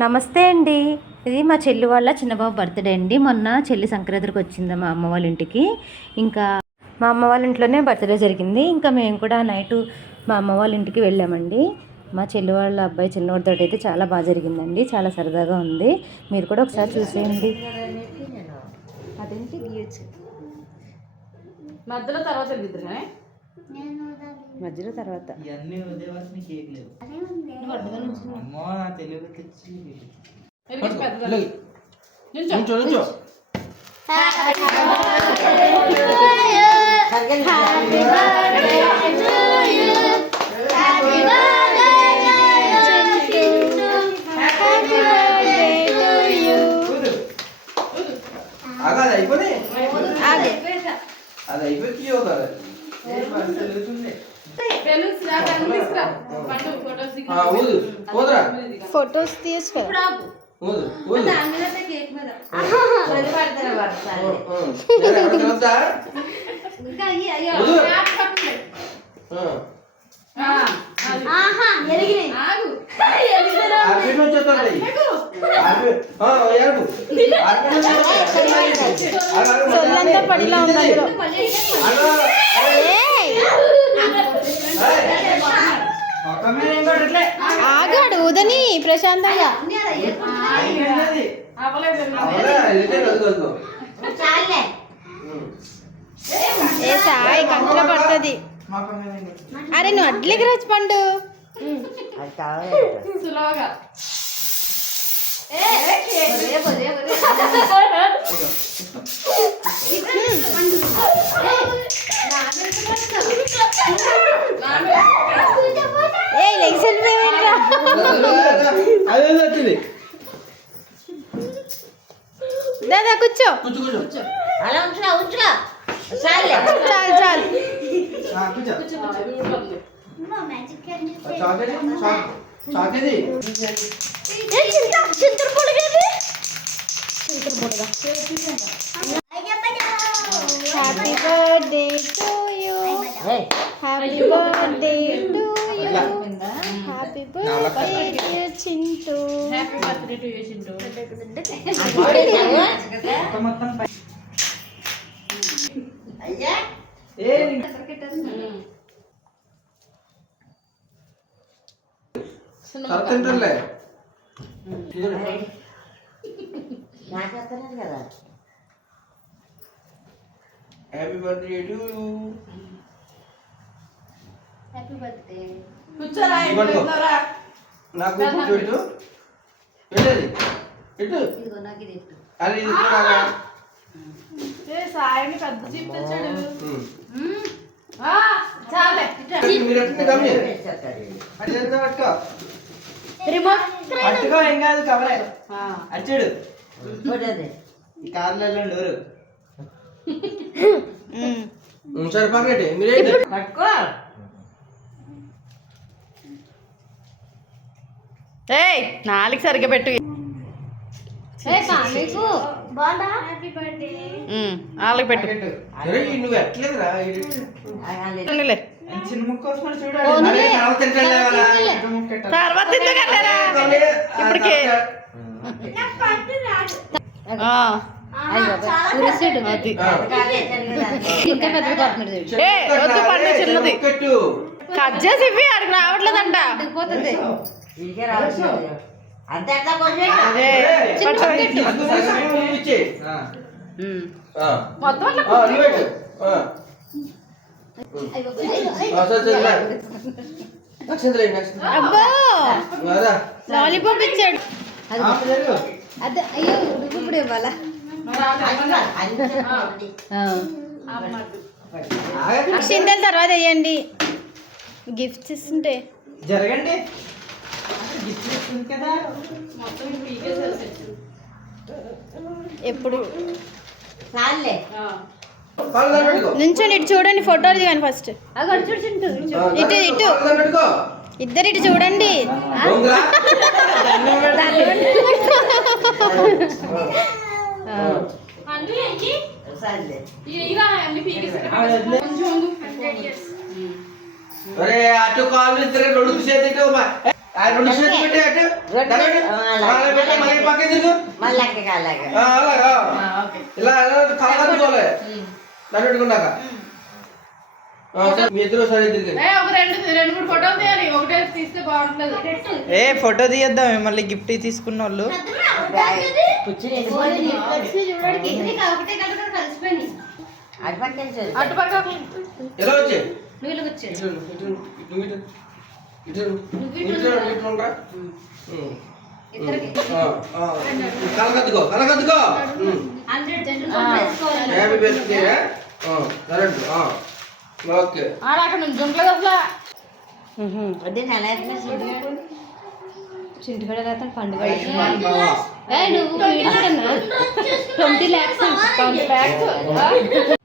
నమస్తే అండి. ఇది మా చెల్లి వాళ్ళ చిన్నబాబు బర్త్డే అండి. మొన్న చెల్లి సంక్రాంతికి వచ్చింది మా అమ్మ వాళ్ళ ఇంటికి. ఇంకా మా అమ్మ వాళ్ళ ఇంట్లోనే బర్త్డే జరిగింది. ఇంకా మేము కూడా నైట్ మా అమ్మ వాళ్ళ ఇంటికి వెళ్ళామండి. మా చెల్లి వాళ్ళ అబ్బాయి చిన్నవాడితో అయితే చాలా బాగా జరిగిందండి. చాలా సరదాగా ఉంది. మీరు కూడా ఒకసారి చూసేయండి. అదేంటి? మధ్యలో తర్వాత మధ్యలో తర్వాత. ఇవన్నీ ఉదయవాసిన కేక్ లేవు అమ్మో నా తెలుగు తెచ్చి. వెళ్ళి పెద్దగా ఇలాగే. నిల్చో. నుంచో నుంచో కూదు. ఆగు, అది అయిపోతే అది అయిపోయి తీయవు కదా ఏ మరి తెలుగుతుంది. బెలూన్స్ రా, తీసుకురా. పండు, ఫోటోస్ దిగు. ఆ, ఊదు ఊదురా ఫొటోస్ కేక్ మీద? ఇంకా అయ్యి అయ్యో. ఆగు. ఆ, సొల్లంతా పడిలా ఉంది అందులో ఏం. ఆగాడు ఊదని ప్రశాంతంగా. ఏ సాయి కంట్లో పడుతుంది. అరే నువ్వు అడ్లకి రాజు పండు సులువుగా. ఏ అదే వచ్చింది దాదా కూర్చో కూర్చో కూర్చో చాలు చాలు ఆ, కూర్చో ఆ, ఇది ఉంటుంది. చాకేది చాక్- చాకేది happy birthday to you happy birthday to you happy birthday Chintu happy birthday to you Chintu. A. Happy birthday to పట్టుకో. నాకు ఇటు వెళ్ళేది ఇటు అరే ఇది పెద్ద జీప్ తెచ్చాడు. చేతితో పట్టుకో. పట్టుకో ఏం కాదు కవరే. ఆ, అచ్చుడు ఈ కార్లో వెళ్ళండి సరే పక్కటి మీరే ఏయ్ నాలుగు సరిగ్గా పెట్టు ఉమ్, నాలుగు పెట్టు అరే నువ్వు ఎట్లేదురా ఉండిలే. చిన్న ముక్క వస్తున్నాడు చూడాలి అరే, తర్వాత తింటాడులే వాళ్ళ. పెద్ద ముక్క ఎట్ట? తర్వాత ఎందుకు అన్నారా? ఇప్పటికే. ఆ, అది. ఆ. ఇంకా పెద్ద కొడుతున్నాడు చూడు. ఏ, వద్దు పండు చిన్నది. ముక్కట్టు. కట్ చేసి ఇవ్వి ఆడికి రావట్లేదంట. పోతుంది అంతే అట్లా. లాలీపాప్ ఇచ్చాడు. అదే అయ్యో ఇప్పుడు ఇవ్వాలా? తర్వాత వేయండి. గిఫ్ట్స్ ఇస్తుంటే. జరగండి. ఎప్పుడు. నుంచోండి ఇటు చూడండి ఫోటోలు దిగాను ఫస్ట్. ఇటు, ఇటు. ఇద్దరు ఇటు చూడండి. అటు కాళ్ళు ఇద్దరు రెండు చేతులు పెట్టి అటు మళ్ళీ తిరుగు. మళ్ళీ అలాగే. ఇలా పెట్టుకున్నాక. మీ ఇద్దరు సరే తిరిగి ఏ, ఒక రెండు రెండు మూడు ఫోటోలు తీయాలి. ఒకటే తీస్తే బాగుంటుంది. ఏ ఫోటో తీయద్దాం? మళ్ళీ గిఫ్ట్ తీసుకున్న వాళ్ళు. కలకత్తుకో ఉమ్. Happy birthday okay. అక్కడ నుంచి రాత్రి పండుగ బావా. నువ్వు ట్వంటీ ల్యాక్స్ ట్వంటీ ల్యాక్స్